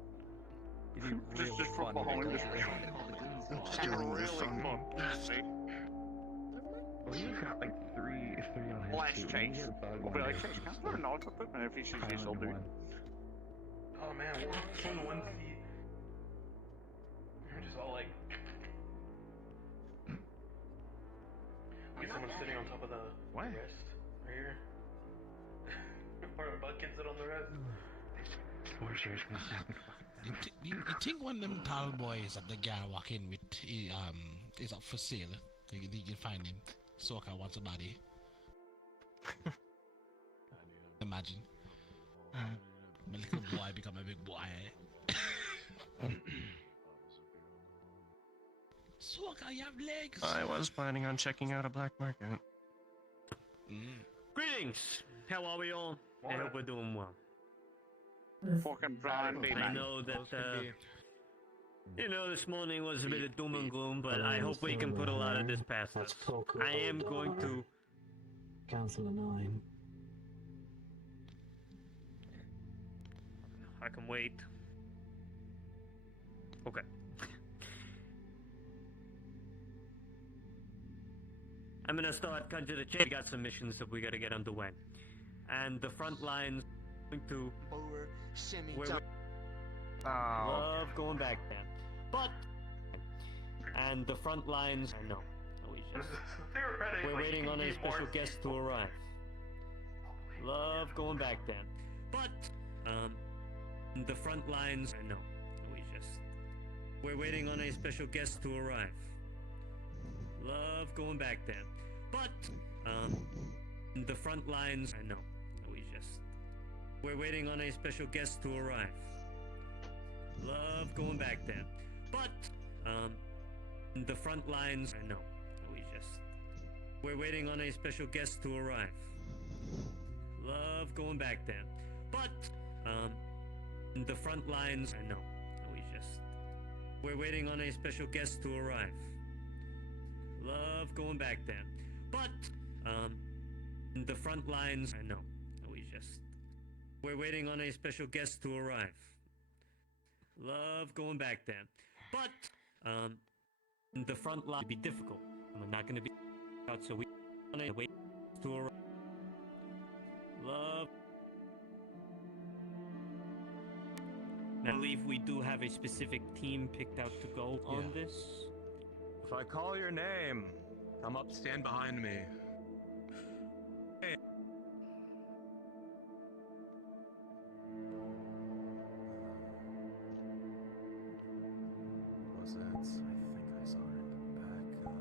Just from behind, just Stealing my son. Well, he's got like three on his Flash team. chase. He had a bug I'll be on like, his Chase, team, can I so- throw a knife at them? And if he shoots this, I'll do it. Oh man, we're on 1 feet. We're just all like. We have someone sitting on top of the wrist right here. kids that on the road. You think one of them tall boys that the guy walk in with is up for sale? You think you can find him? Soka wants a body. Imagine. My little boy become a big boy. Soka, you have legs. I was planning on checking out a black market. Greetings! How are we all? I hope we're doing well. Fucking blind, baby. I know that, this morning was a bit of doom and gloom, but I hope we can put a lot of this past us. I am going to... Councillor 9. I can wait. Okay. I'm gonna start cutting to the chase. We got some missions that we gotta get underway. And the front lines going to... Love going back there. But... And the front lines... I know. We're waiting on a special guest to arrive. Love going back there. But... The front lines... I know. We're waiting on a special guest to arrive. Love going back there. But... The front lines... I know. We're waiting on a special guest to arrive. Love going back there. But... The front lines... I know. We're waiting on a special guest to arrive. Love going back there. But... The front lines... I know. We're waiting on a special guest to arrive. Love going back there. But... The front lines... I know. We're waiting on a special guest to arrive. Love going back there. But... The front line be difficult. And we're not gonna be out, so we want to wait to arrive. Love... I believe we do have a specific team picked out to go on this. If I call your name, come up, stand behind me. Hey. Was it? I think I saw it in the back.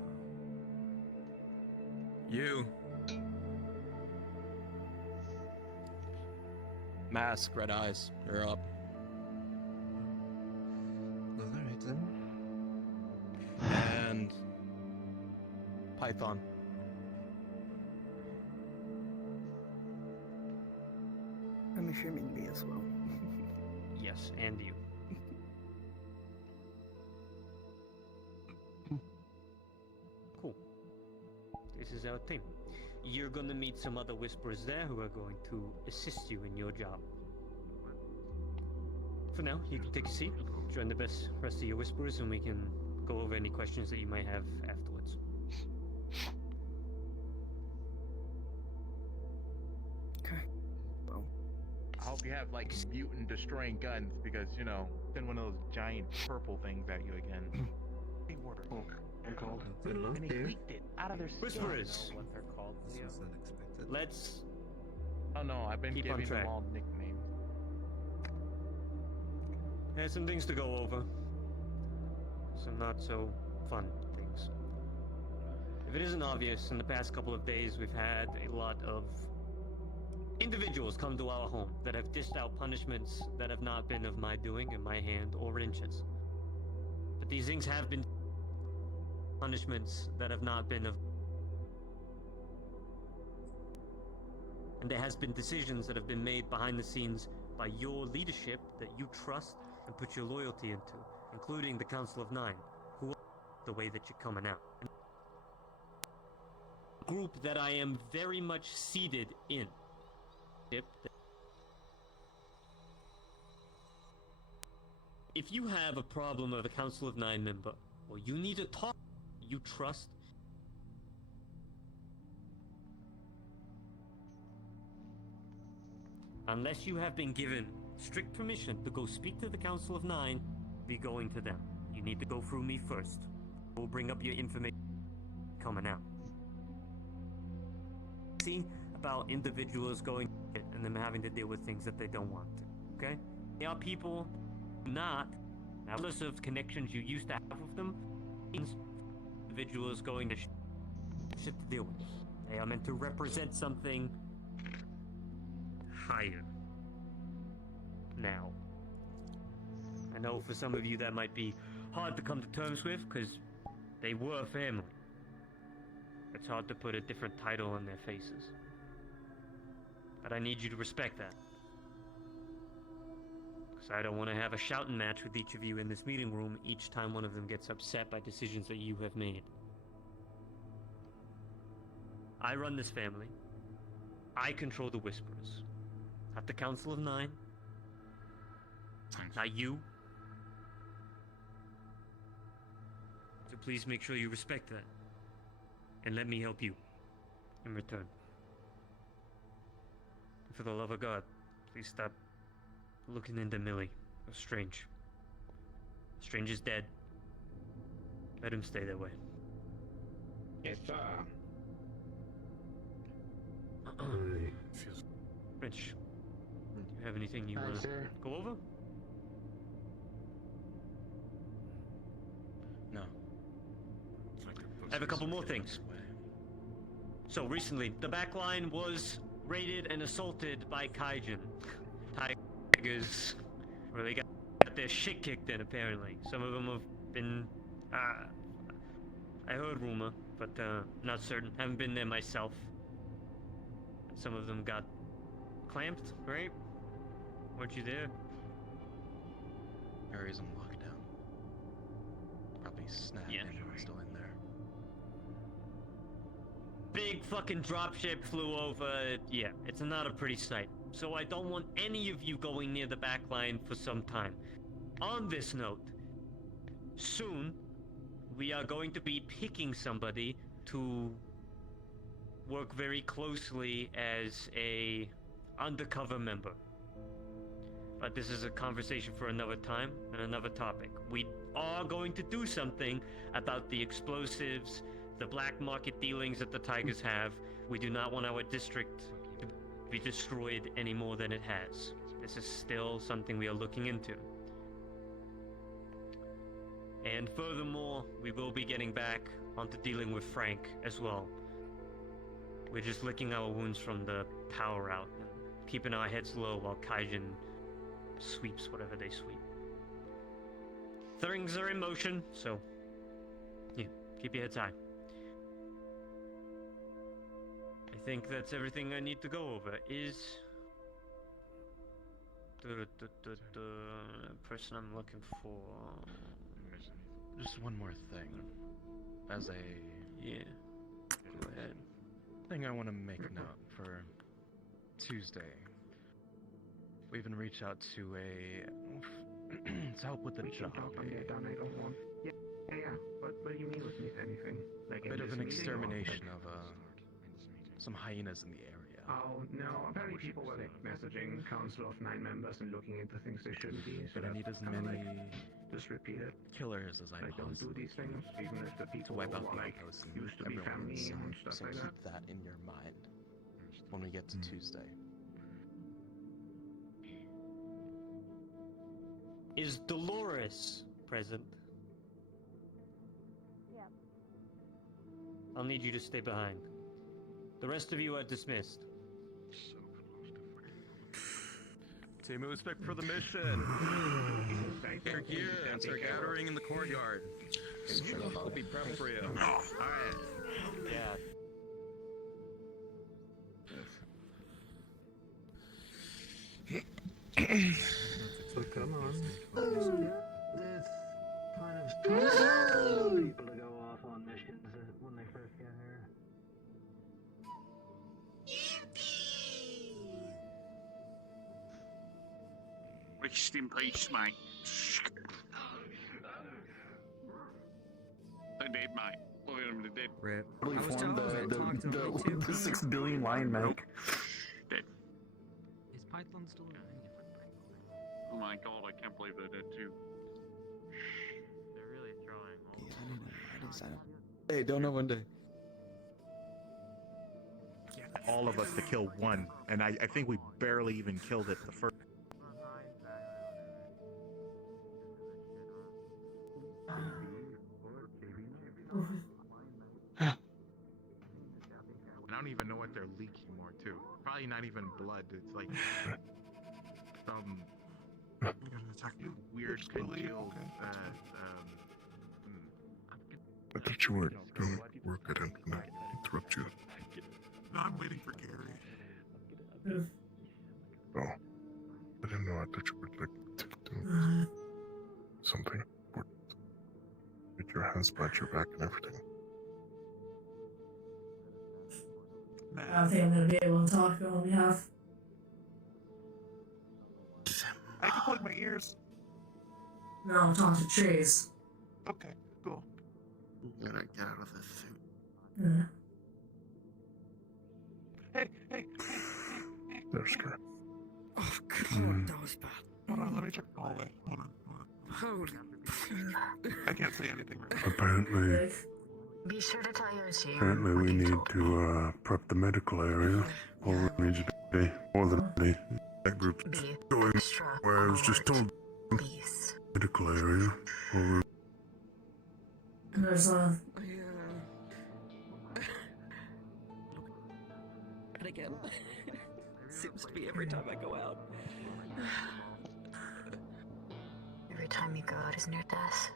You. Mask, red eyes, you're up. Alright then. And Python. I'm assuming me as well. Yes, and you. Cool. This is our team. You're gonna meet some other Whisperers there who are going to assist you in your job. For now, you can take a seat, join the rest of your Whisperers, and we can go over any questions that you might have afterwards. Okay. Well, I hope you have like mutant destroying guns because send one of those giant purple things at you again. They ordered. And they leaked it out of their skin. Whisperers. What they're called. This was unexpected. Let's. Oh no, I've been keep on giving track. them all nicknames. There's some things to go over. Some not so fun things. If it isn't obvious, in the past couple of days we've had a lot of individuals come to our home that have dished out punishments that have not been of my doing, in my hand, or inches. But these things have been punishments that have not been of... And there has been decisions that have been made behind the scenes by your leadership that you trust and put your loyalty into, including the Council of Nine, who are the way that you're coming out. A group that I am very much seated in. If you have a problem with a Council of Nine member, or you need to talk, you trust, unless you have been given strict permission to go speak to the Council of Nine, be going to them. You need to go through me first. We'll bring up your information coming out. See about individuals going and them having to deal with things that they don't want to. Okay? They are people not, regardless of connections you used to have with them, individuals going to shit to deal with. They are meant to represent something higher. Now, I know for some of you that might be hard to come to terms with because they were family. It's hard to put a different title on their faces. But I need you to respect that. Because I don't want to have a shouting match with each of you in this meeting room each time one of them gets upset by decisions that you have made. I run this family. I control the Whisperers. Not the Council of Nine. Not you. So please make sure you respect that. And let me help you in return. For the love of God, please stop looking into Millie. Or Strange. Strange is dead. Let him stay that way. Yes, sir. Rich, do you have anything you want to go over? No. I have a couple more things. So recently, the backline was raided and assaulted by Kaijin. Tigers really got their shit kicked in, apparently. Some of them have been, I heard rumor, but not certain. Haven't been there myself. Some of them got clamped, right? Weren't you there? Area's on lockdown. Probably snapped anyone still in there. Big fucking dropship flew over. Yeah, it's not a pretty sight. So I don't want any of you going near the back line for some time. On this note, soon we are going to be picking somebody to work very closely as a undercover member. But this is a conversation for another time and another topic. We are going to do something about the explosives, the black market dealings that the Tigers have. We do not want our district to be destroyed any more than it has. This is still something we are looking into. And furthermore, we will be getting back onto dealing with Frank as well. We're just licking our wounds from the power out and keeping our heads low while Kaijin sweeps whatever they sweep. Things are in motion, so yeah, keep your heads high. I think that's everything I need to go over. Is the person I'm looking for? Just one more thing. As a go ahead. Thing I want to make note for Tuesday. We even reach out to to help with the job. I don't want. Yeah. What do you mean with anything? Like A bit of an extermination of some hyenas in the area. Oh no! Apparently people were like messaging Council of 9 members and looking into things they shouldn't be. So But I need as many just repeat it. killers as I Like, don't do possibly these things, even if the people to wipe out who the are, like, outposts and used to be everyone family inside. and stuff So like keep that in your mind when we get to Tuesday. Is Dolores present? Yeah. I'll need you to stay behind. The rest of you are dismissed. Team respect for the mission. We're here. It's our gathering in the courtyard. We'll be proud for you. Alright. Yeah. So come on. This kind of people to go off on missions when they first get here. Rest in peace, mate. They're dead, mate. Look at them, they're dead. Rip. We I was formed telling the 6 billion lion mech. Dead. Is Python still around? Oh my god, I can't believe they're dead too. They're really throwing all I didn't sign up. Hey, don't know one day. Yeah, all of us to kill one, and I think we barely even killed it the first. I don't even know what they're leaking more too. Probably not even blood. It's like some weird congealed. I thought you were doing work. I didn't want to interrupt you. No, I'm waiting for Gary. Oh, I didn't know. I thought you were like doing something important. With your hands behind your back and everything. I don't think I'm gonna be able to talk on behalf. I can plug my ears. No, I'm talking to Chase. Okay, cool. Get out of this suit. Yeah. Hey. There's Gary. Oh, God, that was bad. Hold on, let me check the hallway. Hold on. Holy. I can't say anything right now. Apparently, Be sure to tell your team. apparently we need to prep the medical area. Or we need to be more than that group's going where I was just told medical area. Or There's And again, seems to be every time I go out. Every time you go out is near death.